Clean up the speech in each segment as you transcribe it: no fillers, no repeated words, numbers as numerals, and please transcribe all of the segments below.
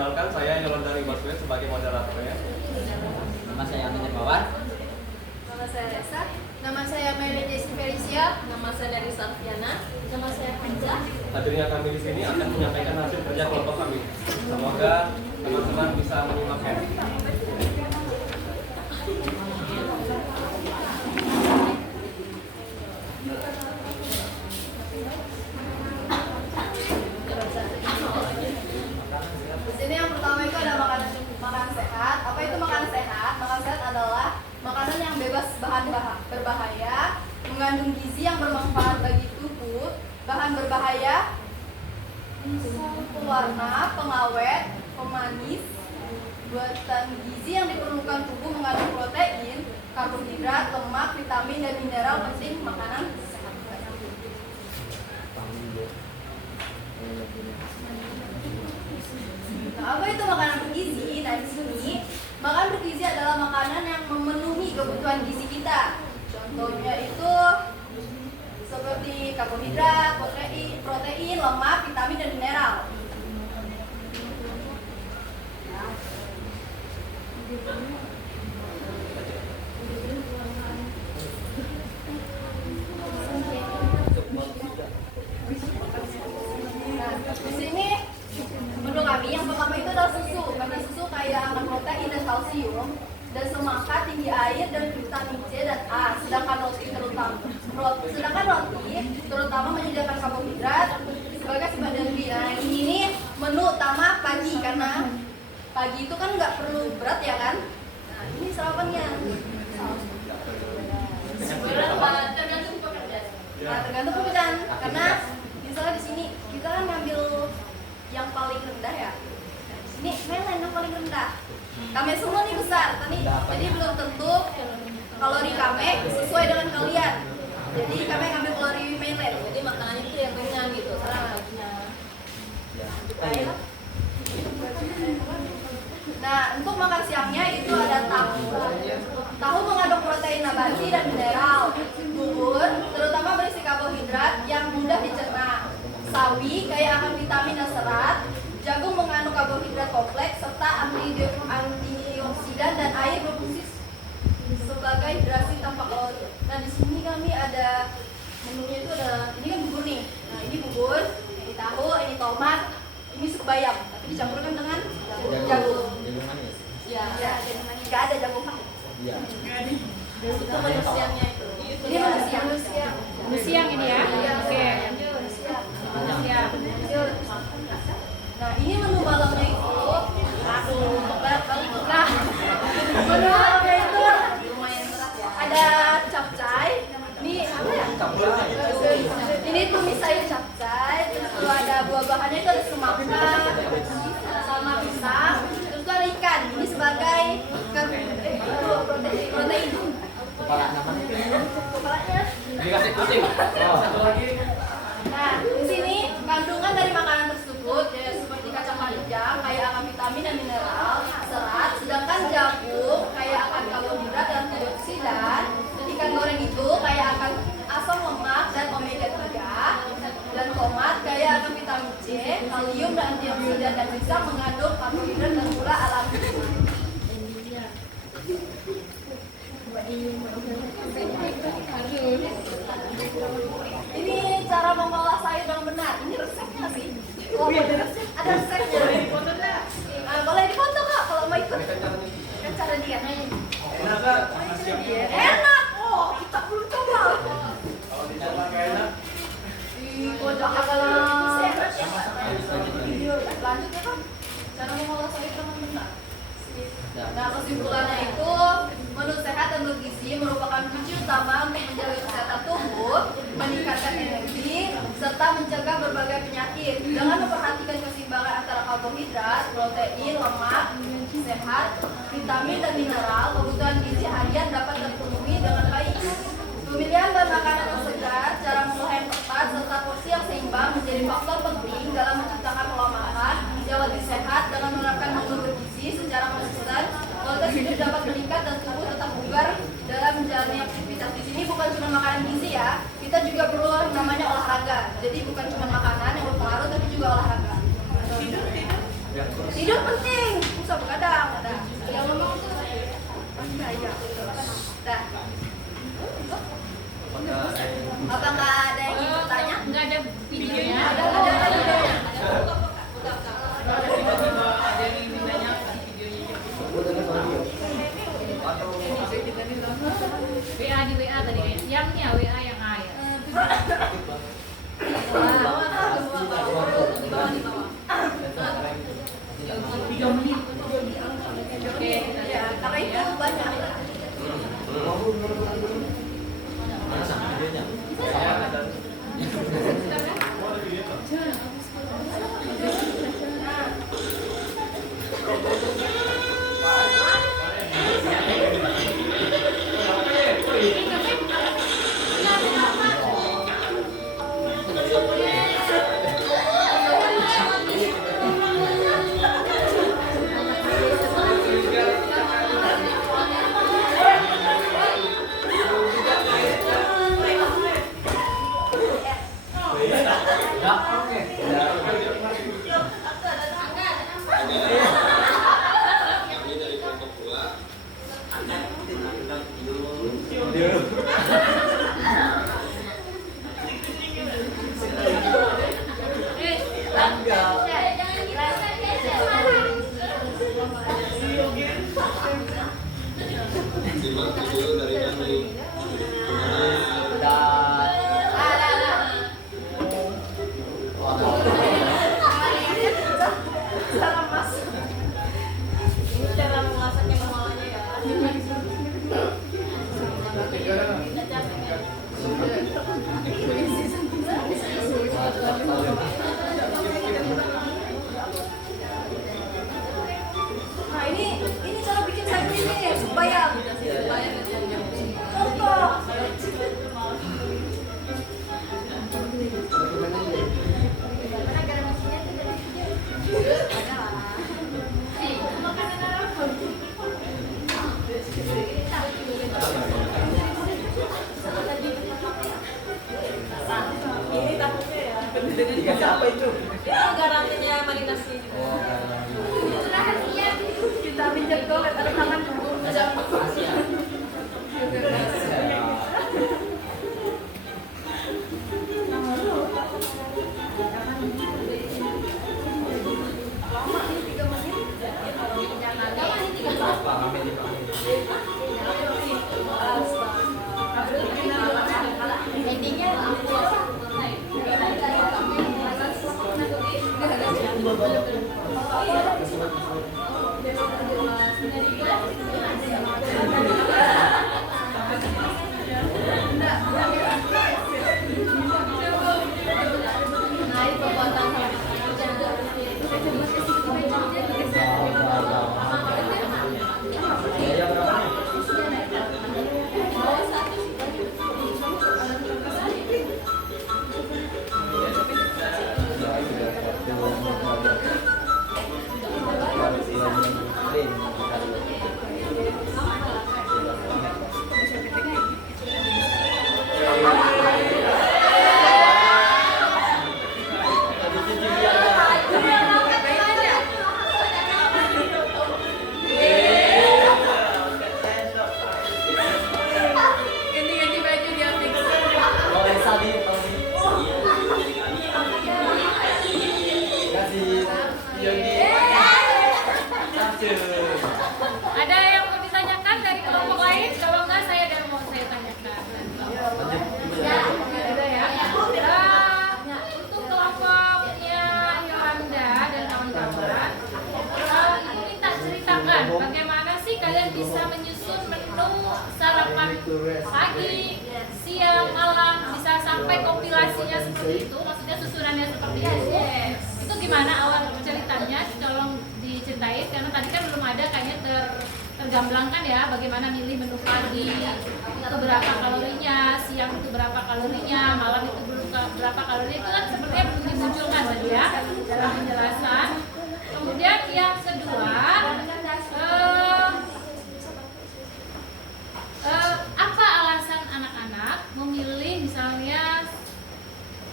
Perkenalkan, saya Yolanda Baswedan sebagai moderatornya. Nama saya Amin Hermawan. Nama saya Resa. Nama saya Mary Jessica Felicia. Nama saya Dari Sarfiana. Nama saya Hanja. Hadirnya kami di sini akan menyampaikan hasil kerja kelompok kami. Semoga teman-teman bisa menyimaknya. Di sini yang pertama itu ada makanan sehat. Apa itu makanan sehat? Makanan sehat adalah makanan yang bebas bahan berbahaya, mengandung gizi yang bermanfaat bagi tubuh, bahan berbahaya, pewarna, pengawet, pemanis, buatan gizi yang diperlukan tubuh, mengandung protein, karbohidrat, lemak, vitamin, dan mineral penting makanan sehat. Nah, apa itu makanan bergizi? Nah, di sini makanan bergizi adalah makanan yang memenuhi kebutuhan gizi kita. Contohnya itu seperti karbohidrat, protein, lemak, vitamin, dan mineral. Nah, di sini menu kami yang pertama itu adalah susu. Karena susu kaya akan protein dan kalsium, dan semangat tinggi air dan vitamin C dan A. Sedangkan roti terutama menyediakan karbohidrat sebagai sumber energi. Nah, ini menu utama pagi, karena pagi itu kan nggak perlu berat ya kan. Nah, ini sarapannya. Tergantung pekerjaan. Nah, tergantung pekerjaan. Karena misalnya di sini kita kan ngambil yang paling rendah ya. Nah, di sini mainland yang paling rendah. Kami semua nih besar, jadi belum tentu kalori kami sesuai dengan kalian. Jadi kami ngambil kalori mainland. Jadi makanannya itu yang kenyang gitu. Nah, untuk makan siangnya itu ada tahu. Tahu mengandung protein nabati dan mineral. Bubur, terutama berisi karbohidrat yang mudah dicerna. Sawi, kaya akan vitamin dan serat. Jagung mengandung karbohidrat kompleks serta antioksidan, dan air berfungsi sebagai hidrasi tanpa kalori. Nah, di sini kami ada menunya itu ada, ini kan bubur nih. Nah, ini bubur, ini tahu, ini tomat, ini sup bayam, tapi dicampurkan dengan jagung. Ya, jagung manis. Nggak ada jagung pakis. Iya. Itu menu siangnya itu. Ini menu siang. Menu siang ini ya? Oke. Menu siang. Nah, ini menu malamnya itu. Nah, menu malamnya itu lumayan berat ya. Ada capcay. Ini apa ya? Ini tumis sayur capcay. Terus kalau ada buah bahannya itu ada semangka sama pisang. Terus itu ada ikan. Ini sebagai protein. Kepala namanya? Kepalanya. Dikasih kucing. Satu lagi. Nah, di sini kandungan dari makanan tersebut ya seperti kacang panjang kaya akan vitamin dan mineral, serat, sedangkan jagung kaya akan karbohidrat dan antioksidan, ikan goreng itu kaya akan asam lemak dan omega 3, dan tomat kaya akan vitamin C, kalium dan antioksidan, dan pisang mengandung karbohidrat dan gula alami. Ini cara mengolah sayur yang benar. Ini resepnya sih. Oh, ada resep. Ada resepnya. Boleh difoto kak kalau mau ikut. Kan cara dia. Enak kan? Enak. Oh, kita belum coba. Kalau dicoba nggak enak. Kok jahat lah. Lanjut ya kak. Cara mengolah sayur yang benar. Nah, kesimpulannya itu menu sehat dan bergizi merupakan kunci utama untuk menjaga kesehatan tubuh, meningkatkan energi, serta mencegah berbagai penyakit. Dengan memperhatikan keseimbangan antara karbohidrat, protein, lemak, sehat, vitamin, dan mineral, kebutuhan gizi harian dapat terpenuhi dengan baik. Pemilihan bahan makanan yang segar, cara mengolah yang tepat, serta porsi yang seimbang menjadi faktor penting dalam menciptakan pola makan yang lebih sehat. Dengan menerapkan menu bergizi secara konsisten, kualitas hidup dapat meningkat dan tubuh tetap bugar dalam menjalani aktivitas. Di sini bukan cuma makanan gizi ya, kita juga perlu namanya olahraga. Jadi bukan cuma makanan yang berpengaruh, tapi juga olahraga. Ya. Tidur penting. Usah begadang. Yang ngomong tuh saya. Dah. Apa nggak ada yang ingin bertanya? Nggak ada videonya. Ada videonya. WA di WA tadi kayaknya. Yangnya WA yang A ya. Di bawah. 3 menit. Oke, kita Ya, lihat karena itu ya. banyak. Mana videonya? Cara masak. Ini cara memasak yang mamanya ya. Nah ini cara bikin sayur ini supaya kokoh. Mana garam mesinnya tuh dari video? Ada lah. Makanan Arab. Ini takutnya ya. Dikasih apa itu? Itu garamnya marinasi. Rahasia. Kita pinjam dolet ada tangan dulu. Lama ini 3 menit. Apa kami di Intinya ganti baju dia fix. Boleh sabi, kasih Yogi. Ada yang mau ditanyakan dari kelompok lain? Kalau enggak saya ada mau saya tanyakan. Ada ya. Untuk kelompoknya Yolanda dan kawan-kawan, ibu minta ceritakan bagaimana sih kalian bisa menyusun menu sarapan pagi, siang, malam, bisa sampai kompilasinya seperti itu, maksudnya susunannya seperti itu. Itu gimana awal ceritanya? Tolong diceritain karena tadi kan belum ada kayaknya tergamblangkan ya bagaimana milih menu pagi itu berapa kalorinya, siang itu berapa kalorinya, malam itu berapa kalorinya, itu kan sepertinya belum dimunculkan tadi ya dalam penjelasan. Kemudian yang kedua, apa alasan anak-anak memilih misalnya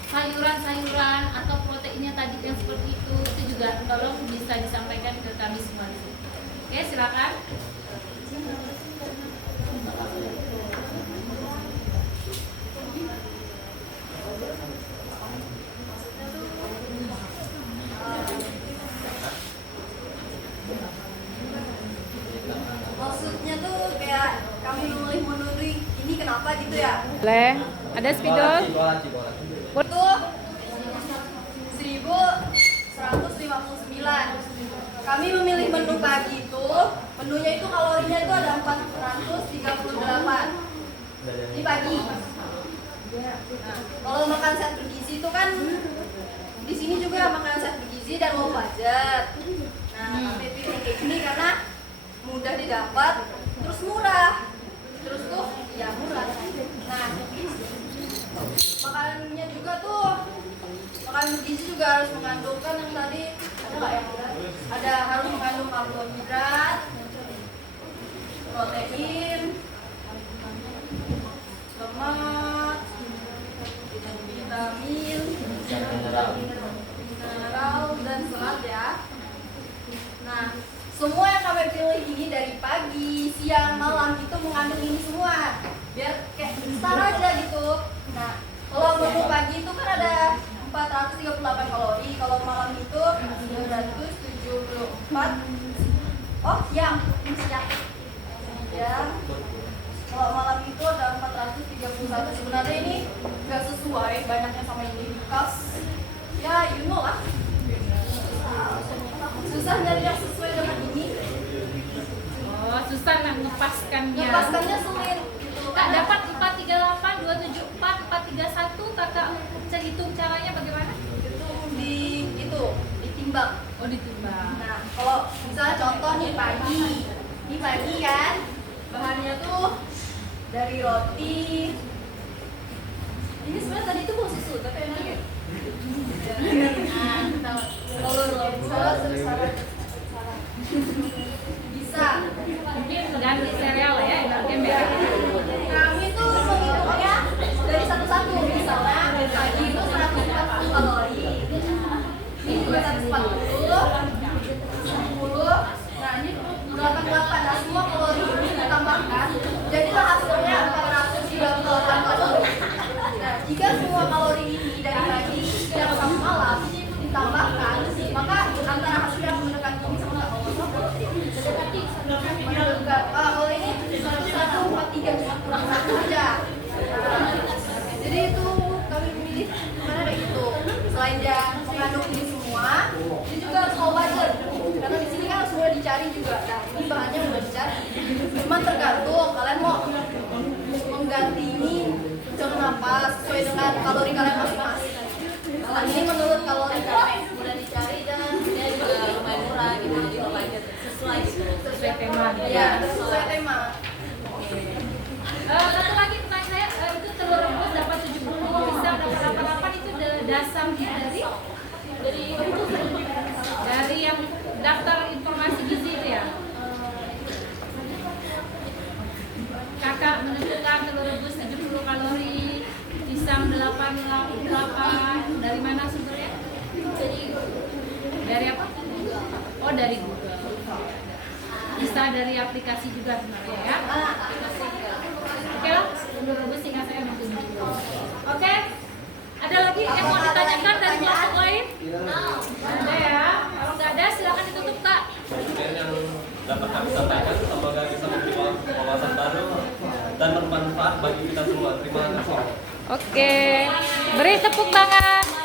sayuran-sayuran atau proteinnya tadi yang seperti itu juga tolong bisa disampaikan Oke, silakan. Maksudnya tuh kayak kami memilih menunduk ini kenapa gitu ya? Boleh. Ada spidol? Itu 1159. Kami memilih menu pagi itu, menunya itu kalorinya itu ada 438. Ini pagi. Nah, kalau makan set bergizi itu kan di sini juga makan set bergizi dan low budget. Nah, kami pilih kayak gini karena mudah didapat, terus murah. Terus tuh ya murah. Nah, makanannya juga tuh makanan bergizi juga harus mengandung kan yang tadi ada nggak yang ada harus mengandung karbohidrat, protein, lemak, vitamin, mineral dan serat ya. Nah, semua yang kami pilih ini dari pagi, siang, malam itu mengandung ini semua. Biar kayak setara aja gitu. Nah, kalau menu pagi itu kan ada 438 kalori, kalau malam itu 274. Oh, siang. Ya. Kalau malam itu ada 431. Sebenarnya ini nggak sesuai banyaknya sama ini because ya you know lah. Susah nyari yang sesuai dengan ini. Oh, susah nak ngepaskannya. Ngepaskannya sulit. Gitu. Kak dapat 438, 274, 431. Kakak cari hitung caranya bagaimana? Itu ditimbang. Oh, ditimbang. Nah, kalau misalnya contoh nih pagi. Ini pagi kan bahannya tuh dari roti. Ini sebenarnya tadi tuh mau susu tapi enak ya. Nah, salah. Bisa. Mungkin ganti serial lah ya, ibaratnya merah. Kami tuh menghitungnya dari satu-satu. Misalnya pagi itu 140 kalori. Ini juga 140, 10. Nah ini 88. Nah semua kalori ini ditambahkan. Jadilah hasilnya 438 kalori. Nah jika semua kalori ini dari pagi, siang sampai malam ditambahkan, maka antara hasil yang mendekati ini sama nggak mendekat. Kalau ini 143 cuma kurang satu aja. Nah, jadi itu kami memilih karena kayak gitu. Selain dia mengandung ini semua, ini juga harus low budget. Karena di sini kan harus mulai dicari juga. Nah ini bahannya udah dicari. Cuman tergantung kalian mau mengganti ini jangan apa sesuai dengan kalori kalian masing-masing. Kalau ini menurut kalori kalian udah dicari dan dia juga lumayan murah gitu, jadi low budget sesuai gitu. Sesuai tema. Ya, sesuai tema. Satu lagi pertanyaan saya, itu telur rebus dapat 70, pisang dapat 88, itu dasarnya dari yang daftar informasi gizi itu ya? Kakak menentukan telur rebus 70 kalori, pisang 88, dari mana sumbernya? Dari apa? Oh, dari Google. Bisa dari aplikasi juga sebenarnya ya. Oke lah, telur rebus singkat saya mau tunjuk. Oke, ada lagi yang mau ditanyakan dari kelompok lain? Ada ya. Kalau nggak ada, silakan ditutup Kak. Kemudian yang dapat kami sampaikan semoga bisa memberi wawasan baru dan bermanfaat bagi kita semua. Terima kasih. Oke, beri tepuk tangan.